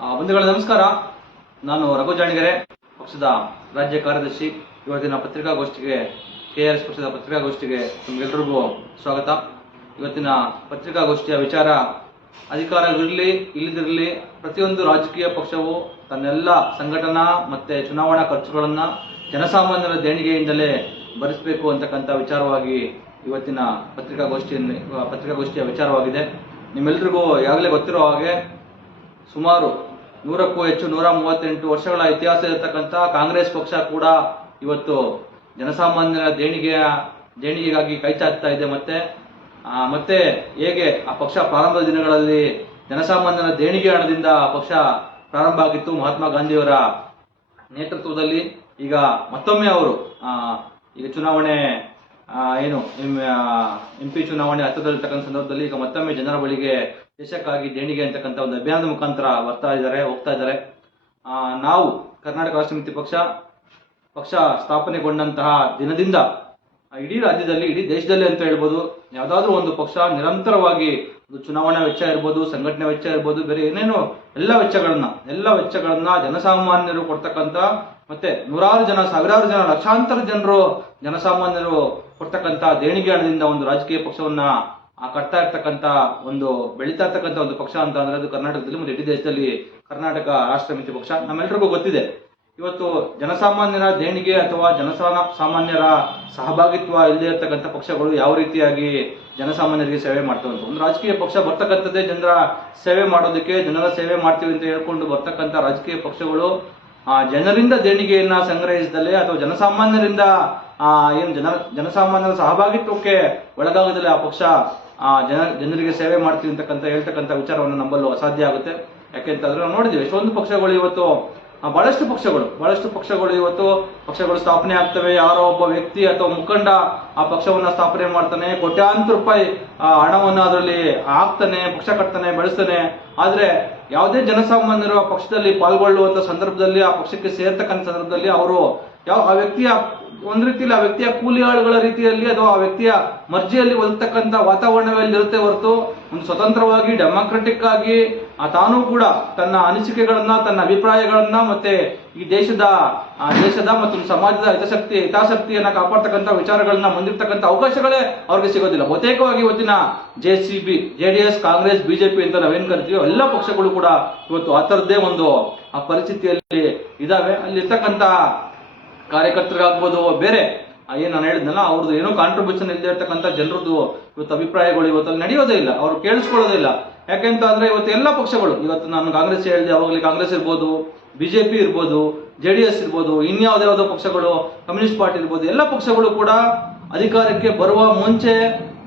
ಬಂಧುಗಳೇ, ನಮಸ್ಕಾರ. ನಾನು ರಘು ಜಾಣಿಗೆರೆ, ಪಕ್ಷದ ರಾಜ್ಯ ಕಾರ್ಯದರ್ಶಿ. ಇವತ್ತಿನ ಪತ್ರಿಕಾಗೋಷ್ಠಿಗೆ ಕೆ ಆರ್ ಎಸ್ ಪಕ್ಷದ ಪತ್ರಿಕಾಗೋಷ್ಠಿಗೆ ನಿಮ್ಗೆಲ್ರಿಗೂ ಸ್ವಾಗತ. ಇವತ್ತಿನ ಪತ್ರಿಕಾಗೋಷ್ಠಿಯ ವಿಚಾರ, ಅಧಿಕಾರಗಳಿರಲಿ, ಇಲ್ಲದಿರಲಿ, ಪ್ರತಿಯೊಂದು ರಾಜಕೀಯ ಪಕ್ಷವು ತನ್ನೆಲ್ಲ ಸಂಘಟನಾ ಮತ್ತೆ ಚುನಾವಣಾ ಖರ್ಚುಗಳನ್ನು ಜನಸಾಮಾನ್ಯರ ದೇಣಿಗೆಯಿಂದಲೇ ಭರಿಸಬೇಕು ಅಂತಕ್ಕಂಥ ವಿಚಾರವಾಗಿ ಇವತ್ತಿನ ಪತ್ರಿಕಾಗೋಷ್ಠಿಯನ್ನು, ಪತ್ರಿಕಾಗೋಷ್ಠಿಯ ವಿಚಾರವಾಗಿದೆ. ನಿಮ್ಮೆಲ್ರಿಗೂ ಈಗಾಗಲೇ ಗೊತ್ತಿರೋ ಹಾಗೆ ಸುಮಾರು ನೂರಕ್ಕೂ ಹೆಚ್ಚು ನೂರ ಮೂವತ್ತೆಂಟು ವರ್ಷಗಳ ಇತಿಹಾಸ ಇರತಕ್ಕಂತಹ ಕಾಂಗ್ರೆಸ್ ಪಕ್ಷ ಕೂಡ ಇವತ್ತು ಜನಸಾಮಾನ್ಯರ ದೇಣಿಗೆಯ, ದೇಣಿಗೆಗಾಗಿ ಕೈಚಾಚ್ತಾ ಇದೆ. ಮತ್ತೆ ಮತ್ತೆ ಹೇಗೆ ಆ ಪಕ್ಷ ಪ್ರಾರಂಭದ ದಿನಗಳಲ್ಲಿ ಜನಸಾಮಾನ್ಯರ ದೇಣಿಗೆ ಹಣದಿಂದ ಆ ಪಕ್ಷ ಪ್ರಾರಂಭ ಆಗಿತ್ತು? ಮಹಾತ್ಮ ಗಾಂಧಿಯವರ ನೇತೃತ್ವದಲ್ಲಿ. ಈಗ ಮತ್ತೊಮ್ಮೆ ಅವರು ಈಗ ಚುನಾವಣೆ ಏನು, ಎಂ ಪಿ ಚುನಾವಣೆ ಹತ್ತಿರದಲ್ಲಿರ್ತಕ್ಕಂಥ ಸಂದರ್ಭದಲ್ಲಿ ಈಗ ಮತ್ತೊಮ್ಮೆ ಜನರ ಬಳಿಗೆ ದೇಶಕ್ಕಾಗಿ ದೇಣಿಗೆ ಅಂತಕ್ಕಂಥ ಒಂದು ಅಭಿಯಾನದ ಮುಖಾಂತರ ಬರ್ತಾ ಇದ್ದಾರೆ, ಹೋಗ್ತಾ ಇದ್ದಾರೆ. ನಾವು ಕರ್ನಾಟಕ ರಾಷ್ಟ್ರ ಸಮಿತಿ ಪಕ್ಷ ಪಕ್ಷ ಸ್ಥಾಪನೆಗೊಂಡಂತಹ ದಿನದಿಂದ ಇಡೀ ರಾಜ್ಯದಲ್ಲಿ, ಇಡೀ ದೇಶದಲ್ಲಿ ಅಂತ ಹೇಳ್ಬೋದು, ಯಾವುದಾದ್ರೂ ಒಂದು ಪಕ್ಷ ನಿರಂತರವಾಗಿ ಒಂದು ಚುನಾವಣಾ ವೆಚ್ಚ ಇರ್ಬೋದು, ಸಂಘಟನೆ ವೆಚ್ಚ ಇರ್ಬೋದು, ಬೇರೆ ಏನೇನು ಎಲ್ಲ ವೆಚ್ಚಗಳನ್ನ ಎಲ್ಲ ವೆಚ್ಚಗಳನ್ನ ಜನಸಾಮಾನ್ಯರು ಕೊಡ್ತಕ್ಕಂಥ ಮತ್ತೆ ನೂರಾರು ಜನ, ಸಾವಿರಾರು ಜನ, ಲಕ್ಷಾಂತರ ಜನರು ಜನಸಾಮಾನ್ಯರು ಕೊಡ್ತಕ್ಕಂಥ ದೇಣಿಗೆ ಹಣದಿಂದ ಒಂದು ರಾಜಕೀಯ ಪಕ್ಷವನ್ನ ಕಟ್ತಾ ಇರ್ತಕ್ಕಂಥ ಒಂದು, ಬೆಳೀತಾ ಇರ್ತಕ್ಕಂಥ ಒಂದು ಪಕ್ಷ ಅಂತ ಅಂದ್ರೆ ಅದು ಕರ್ನಾಟಕದಲ್ಲಿ ಮತ್ತು ಇಡೀ ದೇಶದಲ್ಲಿ ಕರ್ನಾಟಕ ರಾಷ್ಟ್ರ ಸಮಿತಿ ಪಕ್ಷ. ನಮ್ಮೆಲ್ರಿಗೂ ಗೊತ್ತಿದೆ. ಇವತ್ತು ಜನಸಾಮಾನ್ಯರ ದೇಣಿಗೆ ಅಥವಾ ಜನಸಾನ ಸಾಮಾನ್ಯರ ಸಹಭಾಗಿತ್ವ ಇಲ್ಲದೆ ಇರತಕ್ಕಂಥ ಪಕ್ಷಗಳು ಯಾವ ರೀತಿಯಾಗಿ ಜನಸಾಮಾನ್ಯರಿಗೆ ಸೇವೆ ಮಾಡ್ತವೆ ಅಂತ. ಒಂದು ರಾಜಕೀಯ ಪಕ್ಷ ಬರ್ತಕ್ಕಂಥದ್ದೇ ಜನರ ಸೇವೆ ಮಾಡೋದಕ್ಕೆ ಜನರ ಸೇವೆ ಮಾಡ್ತೀವಿ ಅಂತ ಹೇಳ್ಕೊಂಡು ಬರ್ತಕ್ಕಂಥ ರಾಜಕೀಯ ಪಕ್ಷಗಳು, ಆ, ಜನರಿಂದ ದೇಣಿಗೆಯನ್ನ ಸಂಗ್ರಹಿಸಿದಲ್ಲಿ ಅಥವಾ ಜನಸಾಮಾನ್ಯರಿಂದ, ಆ, ಏನು ಜನ, ಜನಸಾಮಾನ್ಯರ ಸಹಭಾಗಿತ್ವಕ್ಕೆ ಒಳಗಾಗದಲ್ಲಿ ಆ ಪಕ್ಷ ಆ ಜನ ಜನರಿಗೆ ಸೇವೆ ಮಾಡ್ತೀವಿ ಅಂತಕ್ಕಂಥ ಹೇಳ್ತಕ್ಕಂಥ ವಿಚಾರವನ್ನು ನಂಬಲು ಅಸಾಧ್ಯ ಆಗುತ್ತೆ. ಯಾಕೆಂತಂದ್ರೆ ನಾವು ನೋಡಿದ್ವಿ ಎಷ್ಟೊಂದು ಪಕ್ಷಗಳು ಇವತ್ತು ಬಹಳಷ್ಟು ಪಕ್ಷಗಳು ಬಹಳಷ್ಟು ಪಕ್ಷಗಳು ಇವತ್ತು ಪಕ್ಷಗಳು ಸ್ಥಾಪನೆ ಆಗ್ತವೆ. ಯಾರೋ ಒಬ್ಬ ವ್ಯಕ್ತಿ ಅಥವಾ ಮುಖಂಡ ಆ ಪಕ್ಷವನ್ನ ಸ್ಥಾಪನೆ ಮಾಡ್ತಾನೆ, ಕೋಟ್ಯಾಂತರ ರೂಪಾಯಿ ಹಣವನ್ನ ಅದರಲ್ಲಿ ಹಾಕ್ತಾನೆ, ಪಕ್ಷ ಕಟ್ತಾನೆ, ಬೆಳೆಸ್ತಾನೆ. ಆದ್ರೆ ಯಾವುದೇ ಜನಸಾಮಾನ್ಯರು ಆ ಪಕ್ಷದಲ್ಲಿ ಪಾಲ್ಗೊಳ್ಳುವಂತ ಸಂದರ್ಭದಲ್ಲಿ, ಆ ಪಕ್ಷಕ್ಕೆ ಸೇರ್ತಕ್ಕಂಥ ಸಂದರ್ಭದಲ್ಲಿ ಅವರು ಯಾವ ಆ ವ್ಯಕ್ತಿಯ ಒಂದ್ ರೀತಿಯಲ್ಲಿ ಆ ವ್ಯಕ್ತಿಯ ಕೂಲಿ ಆಳುಗಳ ರೀತಿಯಲ್ಲಿ ಅಥವಾ ಆ ವ್ಯಕ್ತಿಯ ಮರ್ಜಿಯಲ್ಲಿ ಒದಗ್ತಕ್ಕಂಥ ವಾತಾವರಣದಲ್ಲಿ ಇರುತ್ತೆ ಹೊರತು ಒಂದು ಸ್ವತಂತ್ರವಾಗಿ, ಡೆಮಾಕ್ರೆಟಿಕ್ ಆಗಿ ತಾನೂ ಕೂಡ ತನ್ನ ಅನಿಸಿಕೆಗಳನ್ನ, ತನ್ನ ಅಭಿಪ್ರಾಯಗಳನ್ನ ಮತ್ತೆ ಈ ದೇಶದ, ಆ ದೇಶದ ಮತ್ತು ಸಮಾಜದ ಹಿತಾಸಕ್ತಿ ಹಿತಾಸಕ್ತಿಯನ್ನ ಕಾಪಾಡ್ತಕ್ಕಂಥ ವಿಚಾರಗಳನ್ನ ಹೊಂದಿರ್ತಕ್ಕಂತ ಅವಕಾಶಗಳೇ ಅವ್ರಿಗೆ ಸಿಗೋದಿಲ್ಲ. ಬಹುತೇಕವಾಗಿ ಇವತ್ತಿನ J C B, J D S, Congress BJP ಅಂತ ನಾವೇನ್ ಕರಿತೀವೋ ಎಲ್ಲ ಪಕ್ಷಗಳು ಕೂಡ ಇವತ್ತು ಆ ಥರದ್ದೇ ಒಂದು, ಆ ಪರಿಸ್ಥಿತಿಯಲ್ಲಿ ಇದಾವೆ. ಅಲ್ಲಿರ್ತಕ್ಕಂಥ ಕಾರ್ಯಕರ್ತರಿಗಾಗ್ಬೋದು ಬೇರೆ ಏನು ನಾನು ಹೇಳಿದ್ನಲ್ಲ ಅವ್ರದ್ದು ಏನೋ ಕಾಂಟ್ರಿಬ್ಯೂಷನ್ ಇಲ್ಲದೆ ಇರ್ತಕ್ಕಂಥ ಜನರದ್ದು ಇವತ್ತು ಅಭಿಪ್ರಾಯಗಳು ಇವತ್ತಲ್ಲಿ ನಡೆಯೋದೇ ಇಲ್ಲ, ಅವ್ರು ಕೇಳಿಸ್ಕೊಳ್ಳೋದಿಲ್ಲ ಯಾಕೆಂತ ಅಂದ್ರೆ ಇವತ್ತು ಎಲ್ಲ ಪಕ್ಷಗಳು, ಇವತ್ತು ನಾನು ಕಾಂಗ್ರೆಸ್ ಹೇಳಿದೆ, ಅವಾಗಲೇ ಕಾಂಗ್ರೆಸ್ ಇರ್ಬೋದು, ಬಿಜೆಪಿ ಇರ್ಬೋದು, ಜೆ ಡಿ ಎಸ್ ಇರ್ಬೋದು ಇನ್ಯಾವುದೇ ಯಾವುದೋ ಪಕ್ಷಗಳು, ಕಮ್ಯುನಿಸ್ಟ್ ಪಾರ್ಟಿ ಇರ್ಬೋದು, ಎಲ್ಲ ಪಕ್ಷಗಳು ಕೂಡ ಅಧಿಕಾರಕ್ಕೆ ಬರುವ ಮುಂಚೆ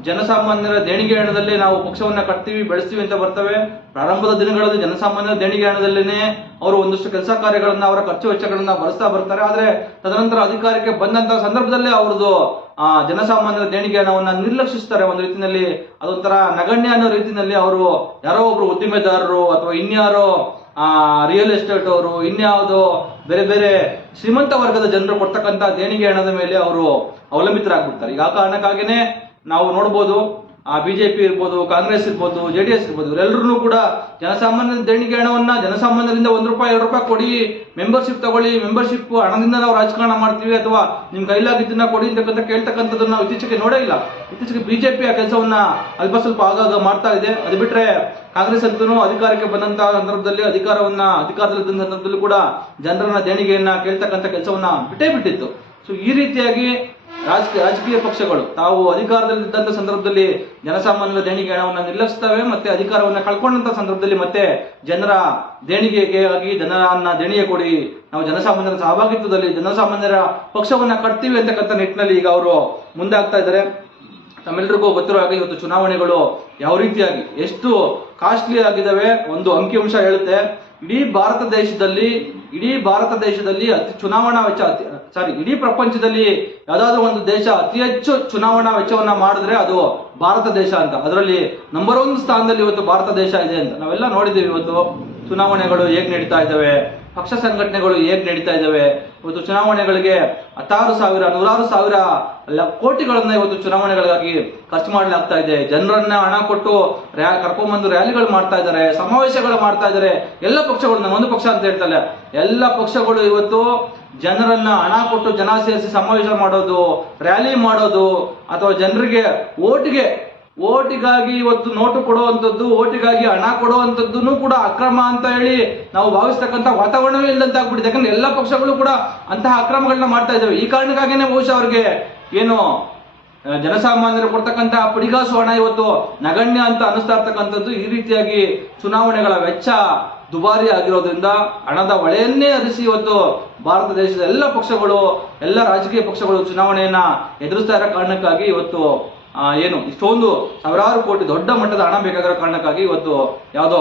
ಜನಸಾಮಾನ್ಯರ ದೇಣಿಗೆ ಹಣದಲ್ಲಿ ನಾವು ಪಕ್ಷವನ್ನ ಕಟ್ತೀವಿ, ಬೆಳೆಸ್ತೀವಿ ಅಂತ ಬರ್ತವೆ. ಪ್ರಾರಂಭದ ದಿನಗಳಲ್ಲಿ ಜನಸಾಮಾನ್ಯರ ದೇಣಿಗೆ ಹಣದಲ್ಲೇನೆ ಅವರು ಒಂದಷ್ಟು ಕೆಲಸ ಕಾರ್ಯಗಳನ್ನ, ಅವರ ಖರ್ಚು ವೆಚ್ಚಗಳನ್ನ ಬಳಸ್ತಾ ಬರ್ತಾರೆ. ಆದ್ರೆ ತದನಂತರ ಅಧಿಕಾರಕ್ಕೆ ಬಂದಂತ ಸಂದರ್ಭದಲ್ಲೇ ಅವ್ರದ್ದು, ಆ, ಜನಸಾಮಾನ್ಯರ ದೇಣಿಗೆ ಹಣವನ್ನ ನಿರ್ಲಕ್ಷಿಸ್ತಾರೆ. ಒಂದು ರೀತಿಯಲ್ಲಿ ಅದೊಂಥರ ನಗಣ್ಯ ಅನ್ನೋ ರೀತಿಯಲ್ಲಿ ಅವರು ಯಾರೋ ಒಬ್ರು ಉದ್ದಿಮೆದಾರರು ಅಥವಾ ಇನ್ಯಾರೋ, ಆ ರಿಯಲ್ ಎಸ್ಟೇಟ್ ಅವರು, ಇನ್ಯಾವುದೋ ಬೇರೆ ಬೇರೆ ಶ್ರೀಮಂತ ವರ್ಗದ ಜನರು ಕೊಡ್ತಕ್ಕಂತ ದೇಣಿಗೆ ಹಣದ ಮೇಲೆ ಅವರು ಅವಲಂಬಿತರಾಗ್ಬಿಡ್ತಾರೆ. ಈಗ ಆ ಕಾರಣಕ್ಕಾಗಿನೇ ನಾವು ನೋಡ್ಬೋದು, ಆ ಬಿಜೆಪಿ ಇರ್ಬೋದು, ಕಾಂಗ್ರೆಸ್ ಇರ್ಬೋದು ಜೆ ಡಿ ಎಸ್ ಇರ್ಬೋದು ಇವರೆಲ್ಲರೂ ಕೂಡ ಜನಸಾಮಾನ್ಯ ದೇಣಿಗೆ ಹಣವನ್ನ, ಜನಸಾಮಾನ್ಯರಿಂದ ಒಂದು ರೂಪಾಯಿ, ಎರಡು ರೂಪಾಯಿ ಕೊಡಿ ಮೆಂಬರ್ಶಿಪ್ ತಗೊಳ್ಳಿ ಮೆಂಬರ್ಶಿಪ್ ಹಣದಿಂದ ನಾವು ರಾಜಕಾರಣ ಮಾಡ್ತೀವಿ ಅಥವಾ ನಿಮ್ ಕೈಲಾಗಿದ್ದನ್ನ ಕೊಡಿ ಅಂತಕ್ಕಂಥ ಕೇಳ್ತಕ್ಕಂಥದ್ದನ್ನ ನಾವು ಇತ್ತೀಚೆಗೆ ನೋಡೇ ಇಲ್ಲ. ಇತ್ತೀಚೆಗೆ ಬಿಜೆಪಿ ಆ ಕೆಲಸವನ್ನ ಅಲ್ಪ ಸ್ವಲ್ಪ ಆಗಾಗ ಮಾಡ್ತಾ ಇದೆ. ಅದು ಬಿಟ್ರೆ ಕಾಂಗ್ರೆಸ್ ಅಂತೂ ಅಧಿಕಾರಕ್ಕೆ ಬಂದಂತ ಸಂದರ್ಭದಲ್ಲಿ ಅಧಿಕಾರವನ್ನ ಅಧಿಕಾರದಲ್ಲಿದ್ದ ಸಂದರ್ಭದಲ್ಲಿ ಕೂಡ ಜನರನ್ನ ದೇಣಿಗೆಯನ್ನ ಕೇಳ್ತಕ್ಕಂಥ ಕೆಲಸವನ್ನ ಬಿಟ್ಟೇ ಬಿಟ್ಟಿತ್ತು. ಸೊ ಈ ರೀತಿಯಾಗಿ ರಾಜಕೀಯ ರಾಜಕೀಯ ಪಕ್ಷಗಳು. ತಾವು ಅಧಿಕಾರದಲ್ಲಿದ್ದಂಥ ಸಂದರ್ಭದಲ್ಲಿ ಜನಸಾಮಾನ್ಯರ ದೇಣಿಗೆ ಹಣವನ್ನು ನಿಲ್ಲಿಸ್ತವೆ, ಮತ್ತೆ ಅಧಿಕಾರವನ್ನು ಕಳ್ಕೊಂಡಂತ ಸಂದರ್ಭದಲ್ಲಿ ಮತ್ತೆ ಜನರ ದೇಣಿಗೆಗೆ ಆಗಿ ಜನರನ್ನ ದೇಣಿಗೆ ಕೊಡಿ. ನಾವು ಜನಸಾಮಾನ್ಯರ ಸಹಭಾಗಿತ್ವದಲ್ಲಿ ಜನಸಾಮಾನ್ಯರ ಪಕ್ಷವನ್ನ ಕಟ್ತೀವಿ ಅಂತಕ್ಕಂಥ ನಿಟ್ಟಿನಲ್ಲಿ ಈಗ ಅವರು ಮುಂದಾಗ್ತಾ ಇದ್ದಾರೆ. ತಮ್ಮೆಲ್ಲರಿಗೂ ಗೊತ್ತಿರೋ ಹಾಗೆ ಇವತ್ತು ಚುನಾವಣೆಗಳು ಯಾವ ರೀತಿಯಾಗಿ, ಎಷ್ಟು ಕಾಸ್ಟ್ಲಿ ಆಗಿದಾವೆ ಒಂದು ಅಂಕಿಅಂಶ ಹೇಳುತ್ತೆ. ಇಡೀ ಭಾರತ ದೇಶದಲ್ಲಿ, ಇಡೀ ಭಾರತ ದೇಶದಲ್ಲಿ ಅತಿ ಚುನಾವಣಾ ವೆಚ್ಚ, ಅತಿ ಸಾರಿ ಇಡೀ ಪ್ರಪಂಚದಲ್ಲಿ ಯಾವ್ದಾದ್ರು ಒಂದು ದೇಶ ಅತಿ ಹೆಚ್ಚು ಚುನಾವಣಾ ವೆಚ್ಚವನ್ನ ಮಾಡಿದ್ರೆ ಅದು ಭಾರತ ದೇಶ ಅಂತ. ಅದರಲ್ಲಿ ನಂಬರ್ ಒಂದು ಸ್ಥಾನದಲ್ಲಿ ಇವತ್ತು ಭಾರತ ದೇಶ ಇದೆ ಅಂತ. ನಾವೆಲ್ಲ ನೋಡಿದ್ದೀವಿ ಇವತ್ತು. ಚುನಾವಣೆಗಳು ಹೇಗೆ ನಡೀತಾ ಇದ್ದಾವೆ? ಪಕ್ಷ ಸಂಘಟನೆಗಳು ಹೇಗೆ ನಡೀತಾ ಇದ್ದಾವೆ ಇವತ್ತು ಚುನಾವಣೆಗಳಿಗೆ ಹತ್ತಾರು ಸಾವಿರ, ನೂರಾರು ಸಾವಿರ ಕೋಟಿಗಳನ್ನ ಇವತ್ತು ಚುನಾವಣೆಗಳಿಗಾಗಿ ಖರ್ಚು ಮಾಡಲಾಗ್ತಾ ಇದೆ. ಜನರನ್ನ ಹಣ ಕೊಟ್ಟು ರ್ಯಾ, ಕರ್ಕೊಂಡ್ಬಂದು ರ್ಯಾಲಿಗಳು ಮಾಡ್ತಾ ಇದ್ದಾರೆ, ಸಮಾವೇಶಗಳು ಮಾಡ್ತಾ ಇದ್ದಾರೆ. ಎಲ್ಲ ಪಕ್ಷಗಳು ನಮ್ಮ ಒಂದು ಪಕ್ಷ ಅಂತ ಹೇಳ್ತಲ್ಲ, ಎಲ್ಲ ಪಕ್ಷಗಳು ಇವತ್ತು ಜನರನ್ನ ಹಣ ಕೊಟ್ಟು ಜನ ಸೇರಿಸಿ ಸಮಾವೇಶ ಮಾಡೋದು, ರ್ಯಾಲಿ ಮಾಡೋದು, ಅಥವಾ ಜನರಿಗೆ ಓಟಿಗೆ ಓಟಿಗಾಗಿ ಇವತ್ತು ನೋಟು ಕೊಡುವಂಥದ್ದು, ಓಟಿಗಾಗಿ ಹಣ ಕೊಡುವಂಥದ್ದು ಕೂಡ ಅಕ್ರಮ ಅಂತ ಹೇಳಿ ನಾವು ಭಾವಿಸ್ತಕ್ಕಂಥ ವಾತಾವರಣವೇ ಇಲ್ಲದಂತ ಆಗ್ಬಿಟ್ಟಿದೆ. ಯಾಕಂದ್ರೆ ಎಲ್ಲ ಪಕ್ಷಗಳು ಕೂಡ ಅಂತಹ ಅಕ್ರಮಗಳನ್ನ ಮಾಡ್ತಾ ಇದ್ದಾವೆ. ಈ ಕಾರಣಕ್ಕಾಗಿನೇ ಬಹುಶಃ ಅವ್ರಿಗೆ ಏನು ಜನಸಾಮಾನ್ಯರು ಕೊಡ್ತಕ್ಕಂತಹ ಪುಡಿಗಾಸು ಹಣ ಇವತ್ತು ನಗಣ್ಯ ಅಂತ ಅನಿಸ್ತಾ ಇರ್ತಕ್ಕಂಥದ್ದು. ಈ ರೀತಿಯಾಗಿ ಚುನಾವಣೆಗಳ ವೆಚ್ಚ ದುಬಾರಿ ಆಗಿರೋದ್ರಿಂದ ಹಣದ ಹೊಳೆಯನ್ನೇ ಹರಿಸಿ ಇವತ್ತು ಭಾರತ ದೇಶದ ಎಲ್ಲ ಪಕ್ಷಗಳು, ಎಲ್ಲ ರಾಜಕೀಯ ಪಕ್ಷಗಳು ಚುನಾವಣೆಯನ್ನ ಎದುರಿಸ್ತಾ ಇರೋ ಕಾರಣಕ್ಕಾಗಿ ಇವತ್ತು ಏನು, ಇಷ್ಟೊಂದು ಸಾವಿರಾರು ಕೋಟಿ ದೊಡ್ಡ ಮಟ್ಟದ ಹಣ ಬೇಕಾಗಿರೋ ಕಾರಣಕ್ಕಾಗಿ ಇವತ್ತು ಯಾವುದೋ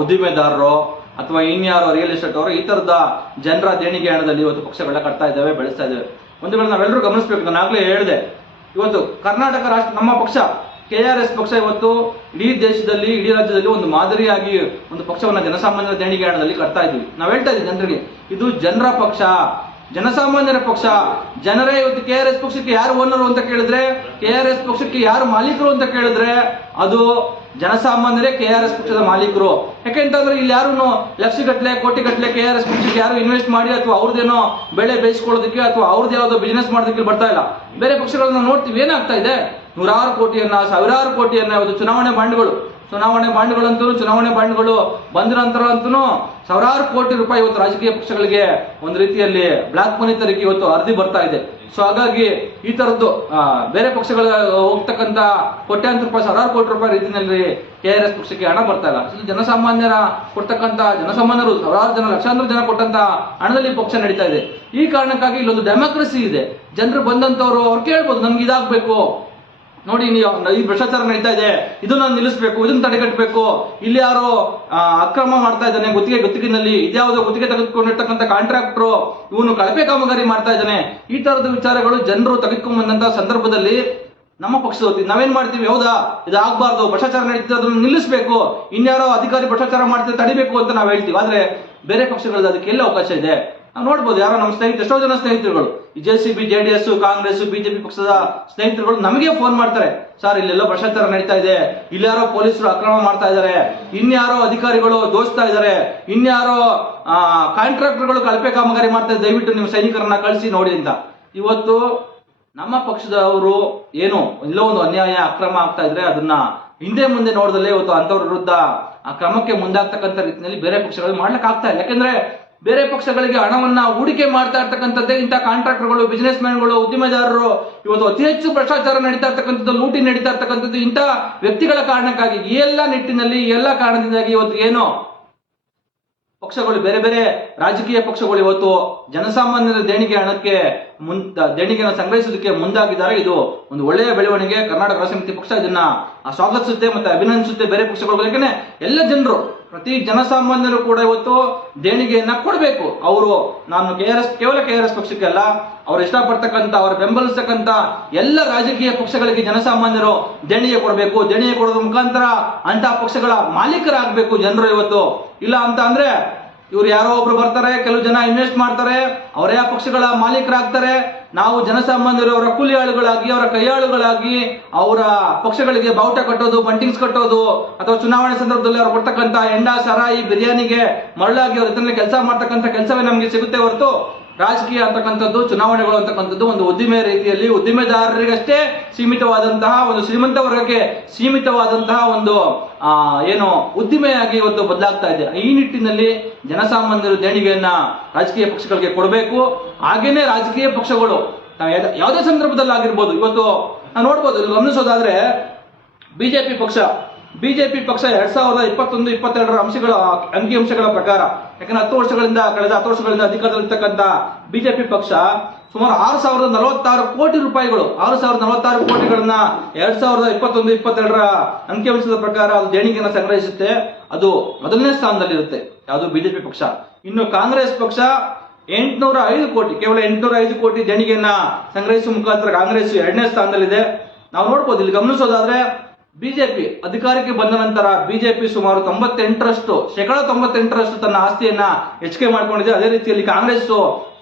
ಉದ್ದಿಮೆದಾರರು ಅಥವಾ ಇನ್ಯಾರೋ ರಿಯಲ್ ಎಸ್ಟೇಟ್ ಅವರು ಈ ತರದ ಜನರ ದೇಣಿಗೆ ಹಣದಲ್ಲಿ ಇವತ್ತು ಪಕ್ಷಗಳ ಕಟ್ತಾ ಇದ್ದಾವೆ, ಬೆಳೆಸ್ತಾ ಇದ್ದಾವೆ. ಒಂದು ವೇಳೆ ನಾವೆಲ್ಲರೂ ಗಮನಿಸಬೇಕು, ನಾನು ಆಗ್ಲೇ ಹೇಳಿದೆ. ಇವತ್ತು ಕರ್ನಾಟಕ ರಾಷ್ಟ್ರ, ನಮ್ಮ ಪಕ್ಷ ಕೆ ಆರ್ ಎಸ್ ಪಕ್ಷ ಇವತ್ತು ಇಡೀ ದೇಶದಲ್ಲಿ, ಇಡೀ ರಾಜ್ಯದಲ್ಲಿ ಒಂದು ಮಾದರಿಯಾಗಿ ಒಂದು ಪಕ್ಷವನ್ನ ಜನಸಾಮಾನ್ಯರ ದೇಣಿಗೆ ಹಣದಲ್ಲಿ ಕಟ್ತಾ ಇದ್ವಿ. ನಾವು ಹೇಳ್ತಾ ಇದ್ದೀವಿ, ಜನರಿಗೆ, ಇದು ಜನರ ಪಕ್ಷ. ಜನಸಾಮಾನ್ಯರ ಪಕ್ಷ, ಜನರೇ ಇವತ್ತು ಕೆ ಆರ್ ಎಸ್ ಪಕ್ಷಕ್ಕೆ ಯಾರು ಓನರು ಅಂತ ಕೇಳಿದ್ರೆ, ಕೆ ಆರ್ ಎಸ್ ಪಕ್ಷಕ್ಕೆ ಯಾರು ಮಾಲೀಕರು ಅಂತ ಕೇಳಿದ್ರೆ ಅದು ಜನಸಾಮಾನ್ಯರೇ ಕೆ ಆರ್ ಎಸ್ ಪಕ್ಷದ ಮಾಲೀಕರು. ಯಾಕೆಂತಂದ್ರೆ ಇಲ್ಲಿ ಯಾರು ಲಕ್ಷಗಟ್ಟಲೆ, ಕೋಟಿಗಟ್ಟಲೆ ಕೆ ಆರ್ ಎಸ್ ಪಕ್ಷಕ್ಕೆ ಯಾರು ಇನ್ವೆಸ್ಟ್ ಮಾಡಿ ಅಥವಾ ಅವ್ರದ್ದೇನೋ ಬೆಳೆ ಬೇಯಿಸ್ಕೊಳ್ಳೋದಕ್ಕೆ ಅಥವಾ ಅವ್ರದ್ದು ಯಾವುದೋ ಬಿಸ್ನೆಸ್ ಮಾಡೋದಕ್ಕೆ ಬರ್ತಾ ಇಲ್ಲ. ಬೇರೆ ಪಕ್ಷಗಳನ್ನ ನೋಡ್ತೀವಿ, ಏನಾಗ್ತಾ ಇದೆ? ನೂರಾರು ಕೋಟಿಯನ್ನ, ಸಾವಿರಾರು ಕೋಟಿಯನ್ನ ಇವತ್ತು ಚುನಾವಣೆ ಬಾಂಡ್ಗಳು. ಚುನಾವಣೆ ಬಾಂಡ್ಗಳಂತೂ, ಚುನಾವಣೆ ಬಾಂಡ್ಗಳು ಬಂದ ನಂತರ ಅಂತೂ ಸಾವಿರಾರು ಕೋಟಿ ರೂಪಾಯಿ ಇವತ್ತು ರಾಜಕೀಯ ಪಕ್ಷಗಳಿಗೆ ಒಂದು ರೀತಿಯಲ್ಲಿ ಬ್ಲಾಕ್ ಮನಿ ತರಕ್ಕೆ ಇವತ್ತು ಅರ್ಧಿ ಬರ್ತಾ ಇದೆ. ಸೊ ಹಾಗಾಗಿ ಈ ತರದ್ದು ಬೇರೆ ಪಕ್ಷಗಳ ಹೋಗ್ತಕ್ಕಂತ ಕೋಟ್ಯಾಂತರ ರೂಪಾಯಿ, ಸಾವಿರಾರು ಕೋಟಿ ರೂಪಾಯಿ ರೀತಿಯಲ್ಲಿ ಕೆ ಆರ್ ಎಸ್ ಪಕ್ಷಕ್ಕೆ ಹಣ ಬರ್ತಾ ಇಲ್ಲ. ಜನಸಾಮಾನ್ಯರ ಕೊಡ್ತಕ್ಕಂತ, ಜನಸಾಮಾನ್ಯರು ಸಾವಿರಾರು ಜನ, ಲಕ್ಷಾಂತರ ಜನ ಕೊಟ್ಟಂತ ಹಣದಲ್ಲಿ ಪಕ್ಷ ನಡೀತಾ ಇದೆ. ಈ ಕಾರಣಕ್ಕಾಗಿ ಇಲ್ಲೊಂದು ಡೆಮೋಕ್ರಸಿ ಇದೆ. ಜನರು ಬಂದಂತವ್ರು ಅವ್ರು ಕೇಳ್ಬೋದು, ನಮ್ಗೆ ಇದಾಗಬೇಕು. ನೋಡಿ ನೀವು ಈ ಭ್ರಷ್ಟಾಚಾರ ನಡೀತಾ ಇದೆ, ಇದನ್ನ ನಿಲ್ಲಿಸಬೇಕು, ಇದನ್ನ ತಡೆಗಟ್ಟಬೇಕು. ಇಲ್ಲಿ ಯಾರೋ ಅಕ್ರಮ ಮಾಡ್ತಾ ಇದ್ದಾನೆ, ಗುತ್ತಿಗೆ, ಗುತ್ತಿಗೆನಲ್ಲಿ ಇದ್ಯಾವುದೋ ಗುತ್ತಿಗೆ ತೆಗೆದುಕೊಂಡಿರ್ತಕ್ಕಂಥ ಕಾಂಟ್ರಾಕ್ಟ್ರು ಇವನು ಕಳಪೆ ಕಾಮಗಾರಿ ಮಾಡ್ತಾ ಇದ್ದಾನೆ. ಈ ತರದ ವಿಚಾರಗಳು ಜನರು ತೆಗೆದುಕೊಂಡ್ ಬಂದಂತ ಸಂದರ್ಭದಲ್ಲಿ ನಮ್ಮ ಪಕ್ಷದ ನಾವೇನ್ ಮಾಡ್ತೀವಿ? ಹೌದಾ? ಇದು ಆಗ್ಬಾರ್ದು, ಭ್ರಷ್ಟಾಚಾರ ನಡೀತಿದೆ ಅದನ್ನು ನಿಲ್ಲಿಸಬೇಕು. ಇನ್ಯಾರೋ ಅಧಿಕಾರಿ ಭ್ರಷ್ಟಾಚಾರ ಮಾಡ್ತಿದ್ರೆ ತಡಿಬೇಕು ಅಂತ ನಾವು ಹೇಳ್ತೀವಿ. ಆದ್ರೆ ಬೇರೆ ಪಕ್ಷಗಳಲ್ಲಿ ಅದಕ್ಕೆ ಎಲ್ಲ ಅವಕಾಶ ಇದೆ. ನಾವು ನೋಡ್ಬೋದು ಯಾರೋ ನಮ್ಮ ಸ್ನೇಹಿತರು ಎಷ್ಟೋ ಜನ ಸ್ನೇಹಿತರುಗಳು. J C B J D S Congress BJP ಪಕ್ಷದ ಸ್ನೇಹಿತರುಗಳು ನಮಗೆ ಫೋನ್ ಮಾಡ್ತಾರೆ. ಸರ್ ಇಲ್ಲೆಲ್ಲೋ ಭ್ರಷ್ಟಾಚಾರ ನಡೀತಾ ಇದೆ. ಇಲ್ಯಾರೋ ಪೊಲೀಸರು ಅಕ್ರಮ ಮಾಡ್ತಾ ಇದ್ದಾರೆ. ಇನ್ಯಾರೋ ಅಧಿಕಾರಿಗಳು ದೋಚ್ತಾ ಇದ್ದಾರೆ. ಇನ್ಯಾರೋ ಕಾಂಟ್ರಾಕ್ಟರ್ಗಳು ಕಳಪೆ ಕಾಮಗಾರಿ ಮಾಡ್ತಾ ಇದ್ದಾರೆ. ದಯವಿಟ್ಟು ನೀವು ಸೈನಿಕರನ್ನ ಕಳಿಸಿ ನೋಡಿ ಅಂತ. ಇವತ್ತು ನಮ್ಮ ಪಕ್ಷದವರು ಏನು, ಎಲ್ಲೋ ಒಂದು ಅನ್ಯಾಯ, ಅಕ್ರಮ ಆಗ್ತಾ ಇದ್ರೆ ಅದನ್ನ ಹಿಂದೆ ಮುಂದೆ ನೋಡದಲ್ಲೇ ಇವತ್ತು ಅಂತವ್ರ ವಿರುದ್ಧ ಆ ಕ್ರಮಕ್ಕೆ ಮುಂದಾಗ್ತಕ್ಕಂಥ ರೀತಿಯಲ್ಲಿ ಬೇರೆ ಪಕ್ಷಗಳು ಮಾಡ್ಲಿಕ್ಕೆ ಆಗ್ತಾ ಇಲ್ಲ. ಯಾಕಂದ್ರೆ ಬೇರೆ ಪಕ್ಷಗಳಿಗೆ ಹಣವನ್ನ ಹೂಡಿಕೆ ಮಾಡ್ತಾ ಇರ್ತಕ್ಕಂಥದ್ದೇ ಇಂಥ ಕಾಂಟ್ರಾಕ್ಟರ್ಗಳು ಬಿಸಿನೆಸ್ ಮ್ಯಾನ್ಗಳು ಉದ್ದಿಮೆದಾರರು ಇವತ್ತು ಅತಿ ಹೆಚ್ಚು ಭ್ರಷ್ಟಾಚಾರ ನಡೀತಾ ಇರ್ತಕ್ಕಂಥದ್ದು, ಲೂಟಿ ನಡೀತಾ ಇರ್ತಕ್ಕಂಥದ್ದು ಇಂಥ ವ್ಯಕ್ತಿಗಳ ಕಾರಣಕ್ಕಾಗಿ ಈ ಎಲ್ಲ ನಿಟ್ಟಿನಲ್ಲಿ, ಈ ಎಲ್ಲ ಕಾರಣದಿಂದಾಗಿ ಇವತ್ತು ಏನು? ಪಕ್ಷಗಳು, ಬೇರೆ ಬೇರೆ ರಾಜಕೀಯ ಪಕ್ಷಗಳು ಇವತ್ತು ಜನಸಾಮಾನ್ಯರ ದೇಣಿಗೆ ಹಣಕ್ಕೆ ಮುನ್, ದೇಣಿಗೆಯನ್ನು ಸಂಗ್ರಹಿಸೋದಕ್ಕೆ ಮುಂದಾಗಿದ್ದಾರೆ. ಇದು ಒಂದು ಒಳ್ಳೆಯ ಬೆಳವಣಿಗೆ. ಕರ್ನಾಟಕ ಸಮಿತಿ ಪಕ್ಷ ಇದನ್ನ ಸ್ವಾಗತಿಸುತ್ತೆ ಮತ್ತೆ ಅಭಿನಂದಿಸುತ್ತೆ ಬೇರೆ ಪಕ್ಷಗಳ. ಯಾಕಂದ್ರೆ ಎಲ್ಲ ಜನರು ಪ್ರತಿ ಜನಸಾಮಾನ್ಯರು ಕೂಡ ಇವತ್ತು ದೇಣಿಗೆಯನ್ನ ಕೊಡಬೇಕು. ಅವರು ನಾನು ಕೆ ಆರ್ ಎಸ್ ಕೇವಲ ಕೆ ಆರ್ ಎಸ್ ಪಕ್ಷಕ್ಕೆ ಅಲ್ಲ ಅವ್ರು ಇಷ್ಟಪಡ್ತಕ್ಕಂಥ, ಅವರು ಬೆಂಬಲಿಸ್ತಕ್ಕಂಥ ಎಲ್ಲ ರಾಜಕೀಯ ಪಕ್ಷಗಳಿಗೆ ಜನಸಾಮಾನ್ಯರು ದೇಣಿಗೆ ಕೊಡಬೇಕು. ದೇಣಿಗೆ ಕೊಡೋದ್ರ ಮುಖಾಂತರ ಅಂತ ಪಕ್ಷಗಳ ಮಾಲೀಕರಾಗಬೇಕು ಜನರು ಇವತ್ತು. ಇಲ್ಲ ಅಂತ ಅಂದ್ರೆ ಇವ್ರು ಯಾರೋ ಒಬ್ರು ಬರ್ತಾರೆ, ಕೆಲವು ಜನ ಇನ್ವೆಸ್ಟ್ ಮಾಡ್ತಾರೆ, ಅವರೇ ಆ ಪಕ್ಷಗಳ ಮಾಲೀಕರಾಗ್ತಾರೆ. ನಾವು ಜನಸಾಮಾನ್ಯರು, ಅವರ ಕೂಲಿ ಆಳುಗಳಾಗಿ, ಅವರ ಕೈಯಾಳುಗಳಾಗಿ, ಅವರ ಪಕ್ಷಗಳಿಗೆ ಬಾವುಟ ಕಟ್ಟೋದು ಬಂಟಿಂಗ್ಸ್ ಕಟ್ಟೋದು, ಅಥವಾ ಚುನಾವಣೆ ಸಂದರ್ಭದಲ್ಲಿ ಅವ್ರು ಕೊಡ್ತಕ್ಕಂಥ ಎಂಡ ಸರಾಯಿ, ಬಿರಿಯಾನಿಗೆ ಮರಳಾಗಿ ಅವ್ರ ಕೆಲಸ ಮಾಡ್ತಕ್ಕಂಥ ಕೆಲಸವೇ ನಮಗೆ ಸಿಗುತ್ತೆ ಹೊರತು ರಾಜಕೀಯ ಅಂತಕ್ಕಂಥದ್ದು, ಚುನಾವಣೆಗಳು ಅಂತಕ್ಕಂಥದ್ದು ಒಂದು ಉದ್ದಿಮೆ ರೀತಿಯಲ್ಲಿ ಉದ್ದಿಮೆದಾರರಿಗಷ್ಟೇ ಸೀಮಿತವಾದಂತಹ ಒಂದು ಶ್ರೀಮಂತ ವರ್ಗಕ್ಕೆ ಸೀಮಿತವಾದಂತಹ ಒಂದು ಏನು ಉದ್ದಿಮೆಯಾಗಿ ಇವತ್ತು ಬದಲಾಗ್ತಾ ಇದೆ. ಈ ನಿಟ್ಟಿನಲ್ಲಿ ಜನಸಾಮಾನ್ಯರು ದೇಣಿಗೆಯನ್ನ ರಾಜಕೀಯ ಪಕ್ಷಗಳಿಗೆ ಕೊಡಬೇಕು. ಹಾಗೇನೆ ರಾಜಕೀಯ ಪಕ್ಷಗಳು ಯಾವ್ದೇ- ಸಂದರ್ಭದಲ್ಲಿ ಆಗಿರ್ಬೋದು ಇವತ್ತು ನಾವು ನೋಡ್ಬೋದು, ಗಮನಿಸೋದಾದ್ರೆ ಬಿಜೆಪಿ ಪಕ್ಷ ಬಿಜೆಪಿ ಪಕ್ಷ ಎರಡ್ ಸಾವಿರದ ಇಪ್ಪತ್ತೊಂದು, ಇಪ್ಪತ್ತೆರಡರ ಅಂಶಗಳ ಅಂಕಿಅಂಶಗಳ ಪ್ರಕಾರ, ಯಾಕಂದ್ರೆ ಹತ್ತು ವರ್ಷಗಳಿಂದ, ಕಳೆದ ಹತ್ತು ವರ್ಷಗಳಿಂದ ಅಧಿಕಾರದಲ್ಲಿರ್ತಕ್ಕಂಥ ಬಿಜೆಪಿ ಪಕ್ಷ ಸುಮಾರು ಆರು ಸಾವಿರದ ನಲವತ್ತಾರು ಕೋಟಿ ರೂಪಾಯಿಗಳು, ಆರು ಸಾವಿರದ ನಲವತ್ತಾರು ಕೋಟಿಗಳನ್ನ ಎರಡ್ ಸಾವಿರದ ಇಪ್ಪತ್ತೊಂದು, ಇಪ್ಪತ್ತೆರಡರ ಅಂಕಿಅಂಶದ ಪ್ರಕಾರ ಅದು ದೇಣಿಗೆಯನ್ನು ಸಂಗ್ರಹಿಸುತ್ತೆ. ಅದು ಮೊದಲನೇ ಸ್ಥಾನದಲ್ಲಿರುತ್ತೆ ಯಾವುದು ಬಿಜೆಪಿ ಪಕ್ಷ. ಇನ್ನು ಕಾಂಗ್ರೆಸ್ ಪಕ್ಷ ಎಂಟುನೂರ ಐದು ಕೋಟಿ, ಕೇವಲ ಎಂಟುನೂರ ಐದು ಕೋಟಿ ದೇಣಿಗೆಯನ್ನ ಸಂಗ್ರಹಿಸುವ ಮುಖಾಂತರ ಕಾಂಗ್ರೆಸ್ ಎರಡನೇ ಸ್ಥಾನದಲ್ಲಿದೆ. ನಾವು ನೋಡ್ಬೋದು, ಇಲ್ಲಿ ಗಮನಿಸೋದಾದ್ರೆ ಬಿಜೆಪಿ ಅಧಿಕಾರಕ್ಕೆ ಬಂದ ನಂತರ ಬಿಜೆಪಿ ಸುಮಾರು ತೊಂಬತ್ತೆಂಟರಷ್ಟು, ಶೇಕಡ ತೊಂಬತ್ತೆಂಟರಷ್ಟು ತನ್ನ ಆಸ್ತಿಯನ್ನ ಹೆಚ್ಚಿಗೆ ಮಾಡ್ಕೊಂಡಿದೆ. ಅದೇ ರೀತಿಯಲ್ಲಿ ಕಾಂಗ್ರೆಸ್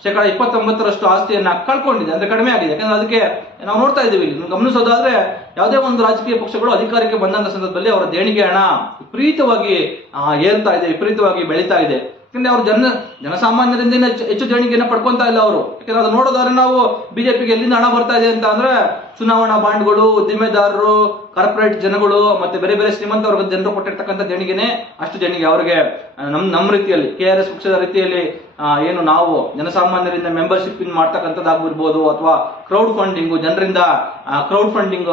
ಶೇಕಡ ಇಪ್ಪತ್ತೊಂಬತ್ತರಷ್ಟು ಆಸ್ತಿಯನ್ನ ಕಳ್ಕೊಂಡಿದೆ. ಅಂದ್ರೆ ಕಡಿಮೆ ಆಗಿದೆ. ಯಾಕಂದ್ರೆ ಅದಕ್ಕೆ ನಾವು ನೋಡ್ತಾ ಇದ್ದೀವಿ. ಗಮನಿಸೋದಾದ್ರೆ ಯಾವುದೇ ಒಂದು ರಾಜಕೀಯ ಪಕ್ಷಗಳು ಅಧಿಕಾರಕ್ಕೆ ಬಂದಂತ ಸಂದರ್ಭದಲ್ಲಿ ಅವರ ದೇಣಿಗೆ ಹಣ ವಿಪರೀತವಾಗಿ ಏರ್ತಾ ಇದೆ, ವಿಪರೀತವಾಗಿ ಬೆಳೀತಾ ಇದೆ. ಯಾಕಂದ್ರೆ ಅವ್ರು ಜನ ಜನಸಾಮಾನ್ಯರಿಂದ ಹೆಚ್ಚು ದೇಣಿಗೆಯನ್ನು ಪಡ್ಕೊಂತ ಇಲ್ಲ ಅವರು. ಯಾಕಂದ್ರೆ ಅದು ನೋಡೋದಾದ್ರೆ ನಾವು ಬಿಜೆಪಿಗೆ ಎಲ್ಲಿಂದ ಹಣ ಬರ್ತಾ ಇದೆ ಅಂತ ಅಂದ್ರೆ ಚುನಾವಣಾ ಬಾಂಡ್ಗಳು, ಉದ್ದಿಮೆದಾರರು ಕಾರ್ಪೊರೇಟ್ ಜನಗಳು, ಮತ್ತೆ ಬೇರೆ ಬೇರೆ ಶ್ರೀಮಂತ ವರ್ಗದ ಜನರು ಕೊಟ್ಟಿರ್ತಕ್ಕಂಥ ದೇಣಿಗೆನೆ ಅಷ್ಟು ದೇಣಿಗೆ ಅವರಿಗೆ. ನಮ್ ನಮ್ಮ ರೀತಿಯಲ್ಲಿ ಕೆ ಆರ್ ಎಸ್ ಪಕ್ಷದ ರೀತಿಯಲ್ಲಿ ಏನು ನಾವು ಜನಸಾಮಾನ್ಯರಿಂದ ಮೆಂಬರ್ಶಿಪ್ ಇನ್ ಮಾಡ್ತಕ್ಕಂಥದ್ದಾಗಿರ್ಬೋದು ಅಥವಾ ಕ್ರೌಡ್ ಫಂಡಿಂಗು ಜನರಿಂದ ಕ್ರೌಡ್ ಫಂಡಿಂಗ್